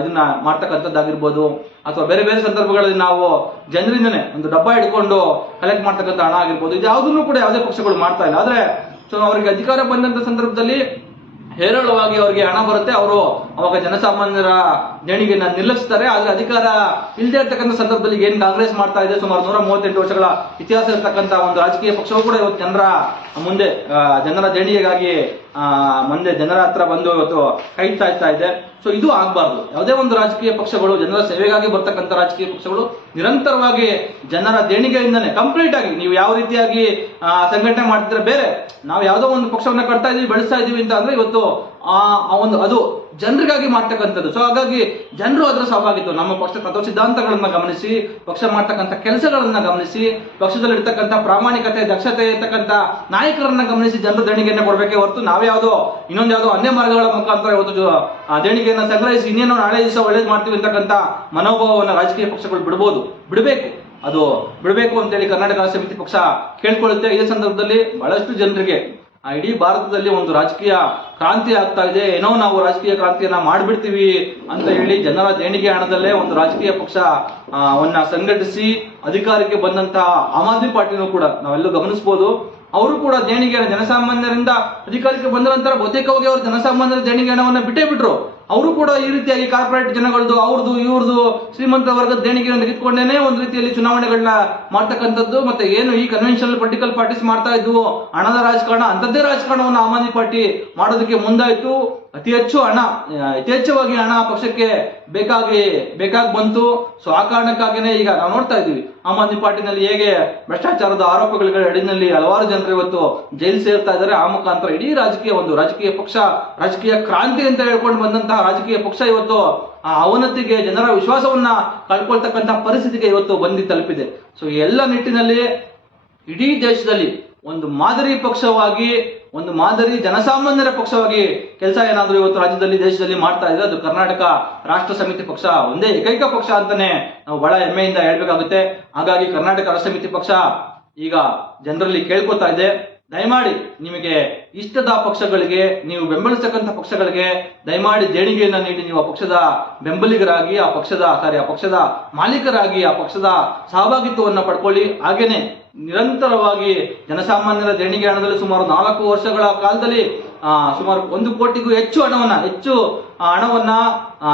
ಇದನ್ನ ಮಾಡ್ತಕ್ಕಂಥದ್ದಾಗಿರ್ಬೋದು. ಅಥವಾ ಬೇರೆ ಬೇರೆ ಸಂದರ್ಭಗಳಲ್ಲಿ ನಾವು ಜನರಿಂದನೇ ಒಂದು ಡಬ್ಬ ಹಿಡ್ಕೊಂಡು ಕಲೆಕ್ಟ್ ಮಾಡ್ತಕ್ಕಂಥ ಹಣ ಆಗಿರ್ಬೋದು. ಇದು ಯಾವುದನ್ನು ಕೂಡ ಯಾವುದೇ ಪಕ್ಷಗಳು ಮಾಡ್ತಾ ಇಲ್ಲ. ಆದ್ರೆ, ಸೊ, ಅವರಿಗೆ ಅಧಿಕಾರ ಬಂದಂತ ಸಂದರ್ಭದಲ್ಲಿ ಹೇರಳವಾಗಿ ಅವರಿಗೆ ಹಣ ಬರುತ್ತೆ. ಅವರು ಅವಾಗ ಜನಸಾಮಾನ್ಯರ ದೇಣಿಗೆನ ನಿಲ್ಲಿಸ್ತಾರೆ ಆದ್ರೆ ಅಧಿಕಾರ ಇಲ್ಲದೆ ಇರ್ತಕ್ಕಂಥ ಸಂದರ್ಭದಲ್ಲಿ ಏನ್ ಕಾಂಗ್ರೆಸ್ ಮಾಡ್ತಾ ಇದೆ ಸುಮಾರು ನೂರ ಮೂವತ್ತೆಂಟು ವರ್ಷಗಳ ಇತಿಹಾಸ ಇರತಕ್ಕಂಥ ಒಂದು ರಾಜಕೀಯ ಪಕ್ಷವು ಕೂಡ ಇವತ್ತು ಜನರ ಮುಂದೆ ಜನರ ದೇಣಿಗೆಗಾಗಿ ಆ, ಮುಂದೆ ಜನರ ಹತ್ರ ಬಂದು ಇವತ್ತು ಕೈ ತಾಯ್ತಾ ಇದೆ. ಸೊ ಇದು ಆಗ್ಬಾರ್ದು. ಯಾವುದೇ ಒಂದು ರಾಜಕೀಯ ಪಕ್ಷಗಳು ಜನರ ಸೇವೆಗಾಗಿ ಬರ್ತಕ್ಕಂಥ ರಾಜಕೀಯ ಪಕ್ಷಗಳು ನಿರಂತರವಾಗಿ ಜನರ ದೇಣಿಗೆಯಿಂದನೇ ಕಂಪ್ಲೀಟ್ ಆಗಿ ನೀವು ಯಾವ ರೀತಿಯಾಗಿ ಸಂಘಟನೆ ಮಾಡ್ತಿದ್ರೆ ಬೇರೆ ನಾವು ಯಾವುದೋ ಒಂದು ಪಕ್ಷವನ್ನ ಕಟ್ತಾ ಇದೀವಿ ಬೆಳೆಸ್ತಾ ಇದೀವಿ ಅಂತ ಅಂದ್ರೆ ಇವತ್ತು ಆ ಒಂದು, ಅದು ಜನರಿಗಾಗಿ ಮಾಡ್ತಕ್ಕಂಥದ್ದು. ಸೊ ಹಾಗಾಗಿ ಜನರು ಅದರ ಸಹಭಾಗಿತ್ವ. ನಮ್ಮ ಪಕ್ಷ ತತ್ವ ಸಿದ್ಧಾಂತಗಳನ್ನ ಗಮನಿಸಿ, ಪಕ್ಷ ಮಾಡ್ತಕ್ಕಂಥ ಕೆಲಸಗಳನ್ನ ಗಮನಿಸಿ ಪಕ್ಷದಲ್ಲಿ ಇರ್ತಕ್ಕಂಥ ಪ್ರಾಮಾಣಿಕತೆ, ದಕ್ಷತೆ ಇರ್ತಕ್ಕಂಥ ನಾಯಕರನ್ನ ಗಮನಿಸಿ ಜನರು ದೇಣಿಗೆಯನ್ನು ಕೊಡಬೇಕೇ ಹೊರತು ನಾವ್ಯಾವುದೋ ಇನ್ನೊಂದು ಯಾವುದೋ ಅನ್ಯ ಮಾರ್ಗಗಳ ಮುಖಾಂತರ ಇವತ್ತು ದೇಣಿಗೆಯನ್ನ ಸಂಗ್ರಹಿಸಿ ಇನ್ನೇನೋ ನಾಳೆ ದಿವಸ ಒಳ್ಳೇದು ಮಾಡ್ತೀವಿ ಅಂತಕ್ಕಂಥ ಮನೋಭಾವವನ್ನು ರಾಜಕೀಯ ಪಕ್ಷಗಳು ಬಿಡಬಹುದು ಬಿಡಬೇಕು. ಅದು ಬಿಡಬೇಕು ಅಂತೇಳಿ ಕರ್ನಾಟಕ ಸಮಿತಿ ಪಕ್ಷ ಕೇಳ್ಕೊಳ್ಳುತ್ತೆ. ಇದೇ ಸಂದರ್ಭದಲ್ಲಿ ಬಹಳಷ್ಟು ಜನರಿಗೆ ಆ ಇಡೀ ಭಾರತದಲ್ಲಿ ಒಂದು ರಾಜಕೀಯ ಕ್ರಾಂತಿ ಆಗ್ತಾ ಇದೆ. ಏನೋ ನಾವು ರಾಜಕೀಯ ಕ್ರಾಂತಿಯನ್ನ ಮಾಡ್ಬಿಡ್ತೀವಿ ಅಂತ ಹೇಳಿ ಜನರ ದೇಣಿಗೆ ಹಣದಲ್ಲೇ ಒಂದು ರಾಜಕೀಯ ಪಕ್ಷ ಅವನ್ನ ವನ್ನ ಸಂಘಟಿಸಿ ಅಧಿಕಾರಕ್ಕೆ ಬಂದಂತಹ ಆಮ್ ಆದ್ಮಿ ಪಾರ್ಟಿನೂ ಕೂಡ ನಾವೆಲ್ಲೂ ಗಮನಿಸಬಹುದು ಅವರು ಕೂಡ ದೇಣಿಗೆ ಜನಸಾಮಾನ್ಯರಿಂದ ಅಧಿಕಾರಕ್ಕೆ ಬಂದ ನಂತರ ಬಹುತೇಕವಾಗಿ ಅವರು ಜನಸಾಮಾನ್ಯರ ದೇಣಿಗೆ ಹಣವನ್ನ ಬಿಟ್ಟೇ ಬಿಟ್ರು. ಅವರು ಕೂಡ ಈ ರೀತಿಯಾಗಿ ಕಾರ್ಪೊರೇಟ್ ಜನಗಳದ್ದು, ಅವ್ರದ್ದು, ಇವ್ರದ್ದು ಶ್ರೀಮಂತ ವರ್ಗದ ದೇಣಿಗೆಯನ್ನು ಕಿತ್ಕೊಂಡೇನೆ ಒಂದು ರೀತಿಯಲ್ಲಿ ಚುನಾವಣೆಗಳನ್ನ ಮಾಡ್ತಕ್ಕಂಥದ್ದು. ಮತ್ತೆ ಏನು ಈ ಕನ್ವೆನ್ಷನಲ್ ಪೊಲಿಟಿಕಲ್ ಪಾರ್ಟೀಸ್ ಮಾಡ್ತಾ ಇದ್ವು. ಹಣದ ರಾಜಕಾರಣ ಅಂತದ್ದೇ ರಾಜಕಾರಣವನ್ನು ಆಮ್ ಆದ್ಮಿ ಪಾರ್ಟಿ ಮಾಡೋದಕ್ಕೆ ಮುಂದಾಯ್ತು. ಅತಿ ಹೆಚ್ಚು ಹಣ ಯಥೇಚ್ಛವಾಗಿ ಹಣ ಪಕ್ಷಕ್ಕೆ ಬೇಕಾಗಿ ಬೇಕಾಗಿ ಬಂತು. ಸೊ ಆ ಕಾರಣಕ್ಕಾಗಿನೇ ಈಗ ನಾವು ನೋಡ್ತಾ ಇದೀವಿ ಆಮ್ ಆದ್ಮಿ ಪಾರ್ಟಿನಲ್ಲಿ ಹೇಗೆ ಭ್ರಷ್ಟಾಚಾರದ ಆರೋಪಗಳ ಅಡಿನಲ್ಲಿ ಹಲವಾರು ಜನರು ಇವತ್ತು ಜೈಲು ಸೇರ್ತಾ ಇದ್ದಾರೆ. ಆ ಮುಖಾಂತರ ಇಡೀ ರಾಜಕೀಯ, ಒಂದು ರಾಜಕೀಯ ಪಕ್ಷ, ರಾಜಕೀಯ ಕ್ರಾಂತಿ ಅಂತ ಹೇಳ್ಕೊಂಡು ಬಂದಂತಹ ರಾಜಕೀಯ ಪಕ್ಷ ಇವತ್ತು, ಆ ಅವನತಿಗೆ, ಜನರ ವಿಶ್ವಾಸವನ್ನ ಕಳ್ಕೊಳ್ತಕ್ಕಂತಹ ಪರಿಸ್ಥಿತಿಗೆ ಇವತ್ತು ಬಂದಿ ತಲುಪಿದೆ. ಸೊ ಎಲ್ಲ ನಿಟ್ಟಿನಲ್ಲಿ ಇಡೀ ದೇಶದಲ್ಲಿ ಒಂದು ಮಾದರಿ ಪಕ್ಷವಾಗಿ ಒಂದು ಮಾದರಿ ಜನಸಾಮಾನ್ಯರ ಪಕ್ಷವಾಗಿ ಕೆಲಸ ಏನಾದರೂ ಇವತ್ತು ರಾಜ್ಯದಲ್ಲಿ, ದೇಶದಲ್ಲಿ ಮಾಡ್ತಾ ಇದ್ರೆ ಅದು ಕರ್ನಾಟಕ ರಾಷ್ಟ್ರ ಸಮಿತಿ ಪಕ್ಷ, ಒಂದೇ ಏಕೈಕ ಪಕ್ಷ ಅಂತಾನೆ ನಾವು ಬಹಳ ಹೆಮ್ಮೆಯಿಂದ ಹೇಳ್ಬೇಕಾಗುತ್ತೆ. ಹಾಗಾಗಿ ಕರ್ನಾಟಕ ರಾಷ್ಟ್ರ ಸಮಿತಿ ಪಕ್ಷ ಈಗ ಜನರಲ್ಲಿ ಕೇಳ್ಕೊತಾ ಇದೆ. ದಯಮಾಡಿ ನಿಮಗೆ ಇಷ್ಟದ ಪಕ್ಷಗಳಿಗೆ, ನೀವು ಬೆಂಬಲಿಸತಕ್ಕಂಥ ಪಕ್ಷಗಳಿಗೆ ದಯಮಾಡಿ ದೇಣಿಗೆಯನ್ನು ನೀಡಿ. ನೀವು ಆ ಪಕ್ಷದ ಬೆಂಬಲಿಗರಾಗಿ, ಆ ಪಕ್ಷದ, ಸಾರಿ, ಆ ಪಕ್ಷದ ಮಾಲೀಕರಾಗಿ, ಆ ಪಕ್ಷದ ಸಹಭಾಗಿತ್ವವನ್ನು ಪಡ್ಕೊಳ್ಳಿ. ಹಾಗೇನೆ ನಿರಂತರವಾಗಿ ಜನಸಾಮಾನ್ಯರ ದೇಣಿಗೆ ಹಣದಲ್ಲಿ ಸುಮಾರು ನಾಲ್ಕು ವರ್ಷಗಳ ಕಾಲದಲ್ಲಿ ಸುಮಾರು ಒಂದು ಕೋಟಿಗೂ ಹೆಚ್ಚು ಹಣವನ್ನ ಹೆಚ್ಚು ಹಣವನ್ನ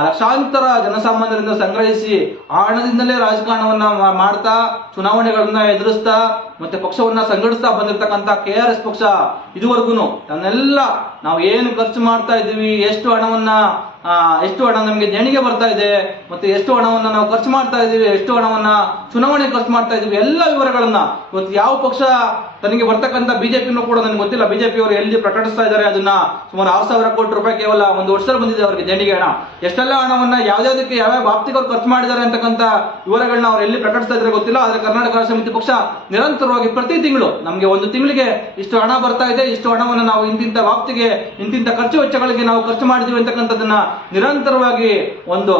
ಲಕ್ಷಾಂತರ ಜನಸಾಮಾನ್ಯರಿಂದ ಸಂಗ್ರಹಿಸಿ, ಆ ಹಣದಿಂದಲೇ ರಾಜಕಾರಣವನ್ನ ಮಾಡ್ತಾ, ಚುನಾವಣೆಗಳನ್ನ ಎದುರಿಸ್ತಾ, ಮತ್ತೆ ಪಕ್ಷವನ್ನ ಸಂಘಟಿಸ್ತಾ ಬಂದಿರತಕ್ಕಂತ ಕೆ ಆರ್ ಎಸ್ ಪಕ್ಷ ಇದುವರೆಗೂ ತನ್ನೆಲ್ಲ ನಾವು ಏನು ಖರ್ಚು ಮಾಡ್ತಾ ಇದ್ದೀವಿ, ಎಷ್ಟು ಹಣವನ್ನ ಎಷ್ಟು ಹಣ ನಮಗೆ ದೇಣಿಗೆ ಬರ್ತಾ ಇದೆ ಮತ್ತೆ ಎಷ್ಟು ಹಣವನ್ನು ನಾವು ಖರ್ಚು ಮಾಡ್ತಾ ಇದ್ದೀವಿ ಎಷ್ಟು ಹಣವನ್ನು ಚುನಾವಣೆ ಖರ್ಚು ಮಾಡ್ತಾ ಇದ್ದೀವಿ ಎಲ್ಲ ವಿವರಗಳನ್ನ. ಇವತ್ತು ಯಾವ ಪಕ್ಷ ತನಗೆ ಬರ್ತಕ್ಕಂಥ ಬಿಜೆಪಿನೂ ಕೂಡ ನನಗೆ ಗೊತ್ತಿಲ್ಲ. ಬಿಜೆಪಿ ಅವರು ಎಲ್ಲಿ ಪ್ರಕಟಿಸ್ತಾ ಇದ್ದಾರೆ ಅದನ್ನ ಸುಮಾರು ಆರು ಸಾವಿರ ಕೋಟಿ ರೂಪಾಯಿ ಕೇವಲ ಒಂದು ವರ್ಷದಲ್ಲಿ ಬಂದಿದೆ ಅವರಿಗೆ ದೇಣಿಗೆ ಹಣ. ಎಷ್ಟೆಲ್ಲ ಹಣವನ್ನ ಯಾವ್ಯಾವ್ದಕ್ಕೆ ಯಾವ್ಯಾವ ಬಾಪ್ತಿಗೆ ಅವ್ರು ಖರ್ಚು ಮಾಡಿದ್ದಾರೆ ಅಂತಕ್ಕಂಥ ವಿವರಗಳನ್ನ ಅವ್ರು ಎಲ್ಲಿ ಪ್ರಕಟಿಸ್ತಾ ಇದ್ದಾರೆ ಗೊತ್ತಿಲ್ಲ. ಆದರೆ ಕರ್ನಾಟಕ ಸಮಿತಿ ಪಕ್ಷ ನಿರಂತರವಾಗಿ ಪ್ರತಿ ತಿಂಗಳು ನಮಗೆ ಒಂದು ತಿಂಗಳಿಗೆ ಇಷ್ಟು ಹಣ ಬರ್ತಾ ಇದೆ. ಇಷ್ಟು ಹಣವನ್ನು ನಾವು ಇಂತಿಂತ ವಾಪ್ತಿಗೆ ಇಂತಿಂತ ಖರ್ಚು ವೆಚ್ಚಗಳಿಗೆ ನಾವು ಖರ್ಚು ಮಾಡಿದೀವಿ ಅಂತಕ್ಕಂಥದ್ದನ್ನ ನಿರಂತರವಾಗಿ ಒಂದು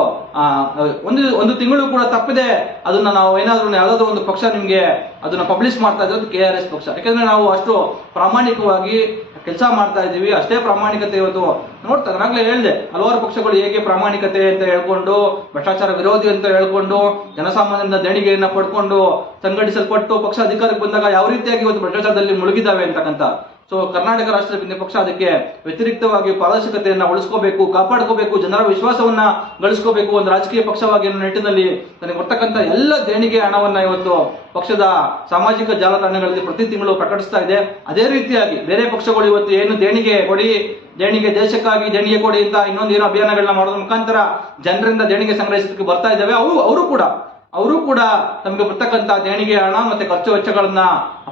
ಒಂದು ಒಂದು ತಿಂಗಳು ಕೂಡ ತಪ್ಪಿದೆ, ಅದನ್ನ ನಾವು ಏನಾದ್ರೂ ಯಾವ್ದಾದ್ರು ಒಂದು ಪಕ್ಷ ನಿಮ್ಗೆ ಅದನ್ನ ಪಬ್ಲಿಷ್ ಮಾಡ್ತಾ ಇರೋದು ಕೆ ಆರ್ ಎಸ್ ಪಕ್ಷ. ಯಾಕಂದ್ರೆ ನಾವು ಅಷ್ಟು ಪ್ರಾಮಾಣಿಕವಾಗಿ ಕೆಲಸ ಮಾಡ್ತಾ ಇದ್ದೀವಿ, ಅಷ್ಟೇ ಪ್ರಾಮಾಣಿಕತೆ ಇವತ್ತು ನೋಡ್ತಾ ನಾಗ್ಲೇ ಹೇಳಿದೆ, ಹಲವಾರು ಪಕ್ಷಗಳು ಹೇಗೆ ಪ್ರಾಮಾಣಿಕತೆ ಅಂತ ಹೇಳ್ಕೊಂಡು, ಭ್ರಷ್ಟಾಚಾರ ವಿರೋಧಿ ಅಂತ ಹೇಳ್ಕೊಂಡು, ಜನಸಾಮಾನ್ಯರಿಂದ ದೇಣಿಗೆಯನ್ನ ಪಡ್ಕೊಂಡು, ಸಂಘಟಿಸಲ್ಪಟ್ಟು ಪಕ್ಷ ಅಧಿಕಾರಕ್ಕೆ ಬಂದಾಗ ಯಾವ ರೀತಿಯಾಗಿ ಇವತ್ತು ಭ್ರಷ್ಟಾಚಾರದಲ್ಲಿ ಮುಳುಗಿದಾವೆ ಅಂತಕ್ಕಂಥ ಸೊ ಕರ್ನಾಟಕ ರಾಷ್ಟ್ರ ಪಕ್ಷ ಅದಕ್ಕೆ ವ್ಯತಿರಿಕ್ತವಾಗಿ ಪಾರದರ್ಶಕತೆಯನ್ನ ಉಳಿಸ್ಕೋಬೇಕು, ಕಾಪಾಡ್ಕೋಬೇಕು, ಜನರ ವಿಶ್ವಾಸವನ್ನ ಗಳಿಸ್ಕೋಬೇಕು ಒಂದು ರಾಜಕೀಯ ಪಕ್ಷವಾಗಿ ಅನ್ನೋ ನಿಟ್ಟಿನಲ್ಲಿ ನನಗೆ ಬರ್ತಕ್ಕಂಥ ಎಲ್ಲ ದೇಣಿಗೆ ಹಣವನ್ನ ಇವತ್ತು ಪಕ್ಷದ ಸಾಮಾಜಿಕ ಜಾಲತಾಣಗಳಲ್ಲಿ ಪ್ರತಿ ತಿಂಗಳು ಪ್ರಕಟಿಸ್ತಾ ಇದೆ. ಅದೇ ರೀತಿಯಾಗಿ ಬೇರೆ ಪಕ್ಷಗಳು ಇವತ್ತು ಏನು ದೇಣಿಗೆ ಕೊಡಿ, ದೇಣಿಗೆ ದೇಶಕ್ಕಾಗಿ ದೇಣಿಗೆ ಕೊಡಿ ಅಂತ ಇನ್ನೊಂದು ಏನೋ ಅಭಿಯಾನಗಳನ್ನ ಮಾಡೋದ್ರ ಮುಖಾಂತರ ಜನರಿಂದ ದೇಣಿಗೆ ಸಂಗ್ರಹಿಸೋದಕ್ಕೆ ಬರ್ತಾ ಇದ್ದಾವೆ. ಅವರು ಅವರು ಕೂಡ ಅವರು ಕೂಡ ತಮಗೆ ಬರ್ತಕ್ಕಂಥ ದೇಣಿಗೆ ಹಣ ಮತ್ತೆ ಖರ್ಚು ವೆಚ್ಚಗಳನ್ನ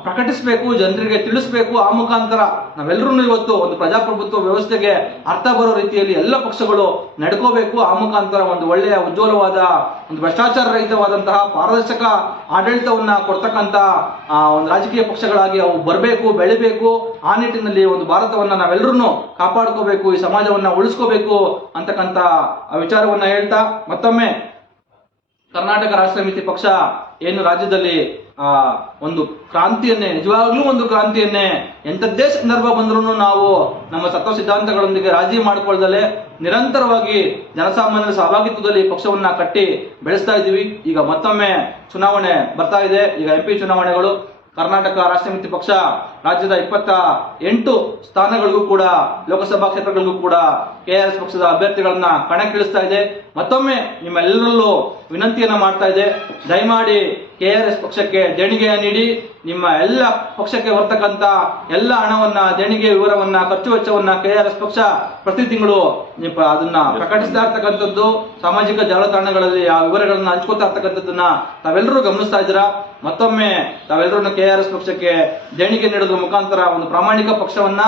ಪ್ರಕಟಿಸಬೇಕು ಜನರಿಗೆ ತಿಳಿಸಬೇಕು. ಆ ಮುಖಾಂತರ ನಾವೆಲ್ಲರೂ ಇವತ್ತು ಒಂದು ಪ್ರಜಾಪ್ರಭುತ್ವ ವ್ಯವಸ್ಥೆಗೆ ಅರ್ಥ ಬರೋ ರೀತಿಯಲ್ಲಿ ಎಲ್ಲ ಪಕ್ಷಗಳು ನಡ್ಕೋಬೇಕು. ಆ ಮುಖಾಂತರ ಒಂದು ಒಳ್ಳೆಯ ಉಜ್ವಲವಾದ ಒಂದು ಭ್ರಷ್ಟಾಚಾರ ರಹಿತವಾದಂತಹ ಪಾರದರ್ಶಕ ಆಡಳಿತವನ್ನ ಕೊಡ್ತಕ್ಕಂತ ಆ, ಒಂದು ರಾಜಕೀಯ ಪಕ್ಷಗಳಾಗಿ ಅವು ಬರಬೇಕು ಬೆಳಿಬೇಕು. ಆ ನಿಟ್ಟಿನಲ್ಲಿ ಒಂದು ಭಾರತವನ್ನ ನಾವೆಲ್ಲರೂ ಕಾಪಾಡ್ಕೋಬೇಕು ಈ ಸಮಾಜವನ್ನ ಉಳಿಸ್ಕೋಬೇಕು ಅಂತಕ್ಕಂತ ವಿಚಾರವನ್ನ ಹೇಳ್ತಾ ಮತ್ತೊಮ್ಮೆ ಕರ್ನಾಟಕ ರಾಷ್ಟ್ರ ಸಮಿತಿ ಪಕ್ಷ ಏನು ರಾಜ್ಯದಲ್ಲಿ, ಆ, ಒಂದು ಕ್ರಾಂತಿಯನ್ನೇ, ನಿಜವಾಗ್ಲೂ ಒಂದು ಕ್ರಾಂತಿಯನ್ನೇ, ಎಂಥದ್ದೇ ಸಂದರ್ಭ ಬಂದ್ರೂ ನಾವು ನಮ್ಮ ಸತ್ವ ಸಿದ್ಧಾಂತಗಳೊಂದಿಗೆ ರಾಜಿ ಮಾಡಿಕೊಳ್ಳದಲೆ ನಿರಂತರವಾಗಿ ಜನಸಾಮಾನ್ಯರ ಸಹಭಾಗಿತ್ವದಲ್ಲಿ ಪಕ್ಷವನ್ನ ಕಟ್ಟಿ ಬೆಳೆಸ್ತಾ ಇದ್ದೀವಿ. ಈಗ ಮತ್ತೊಮ್ಮೆ ಚುನಾವಣೆ ಬರ್ತಾ ಇದೆ. ಈಗ ಎಂ ಪಿ ಚುನಾವಣೆಗಳು ಕರ್ನಾಟಕ ರಾಷ್ಟ್ರ ಸಮಿತಿ ಪಕ್ಷ ರಾಜ್ಯದ ಇಪ್ಪತ್ತ ಎಂಟು ಸ್ಥಾನಗಳಿಗೂ ಕೂಡ, ಲೋಕಸಭಾ ಕ್ಷೇತ್ರಗಳಿಗೂ ಕೂಡ ಕೆಆರ್ಎಸ್ ಪಕ್ಷದ ಅಭ್ಯರ್ಥಿಗಳನ್ನ ಕಣಕ್ಕಿಳಿಸ್ತಾ ಇದೆ. ಮತ್ತೊಮ್ಮೆ ನಿಮ್ಮೆಲ್ಲರಲ್ಲೂ ವಿನಂತಿಯನ್ನ ಮಾಡ್ತಾ ಇದೆ. ದಯಮಾಡಿ ಕೆಆರ್ಎಸ್ ಪಕ್ಷಕ್ಕೆ ದೇಣಿಗೆಯ ನೀಡಿ ನಿಮ್ಮ ಎಲ್ಲ ಪಕ್ಷಕ್ಕೆ ಬರ್ತಕ್ಕಂತ ಎಲ್ಲ ಹಣವನ್ನ ದೇಣಿಗೆ ವಿವರವನ್ನ, ಖರ್ಚು ವೆಚ್ಚವನ್ನ ಕೆ ಆರ್ ಎಸ್ ಪಕ್ಷ ಪ್ರತಿ ತಿಂಗಳು ಅದನ್ನ ಪ್ರಕಟಿಸ್ತಾ ಇರ್ತಕ್ಕಂಥದ್ದು, ಸಾಮಾಜಿಕ ಜಾಲತಾಣಗಳಲ್ಲಿ ಆ ವಿವರಗಳನ್ನ ಹಂಚ್ಕೋತಾ ಇರ್ತಕ್ಕಂಥದ್ದನ್ನ ತಾವೆಲ್ಲರೂ ಗಮನಿಸ್ತಾ ಇದ್ದೀರಾ? ಮತ್ತೊಮ್ಮೆ ತಾವೆಲ್ಲರೂ ಎಸ್ ಪಕ್ಷಕ್ಕೆ ದೇಣಿಗೆ ನೀಡೋದ್ರ ಮುಖಾಂತರ ಒಂದು ಪ್ರಾಮಾಣಿಕ ಪಕ್ಷವನ್ನ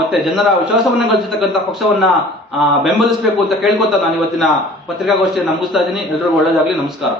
ಮತ್ತೆ ಜನರ ವಿಶ್ವಾಸವನ್ನ ಗಳಿಸತಕ್ಕಂಥ ಪಕ್ಷವನ್ನ ಬೆಂಬಲಿಸಬೇಕು ಅಂತ ಕೇಳ್ಕೊತಾ ನಾನು ಇವತ್ತಿನ ಪತ್ರಿಕಾಗೋಷ್ಠಿಯನ್ನು ಮುಗಿಸ್ತಾ ಇದ್ದೀನಿ. ಎಲ್ರಿಗೂ ಒಳ್ಳೇದಾಗ್ಲಿ ನಮಸ್ಕಾರ.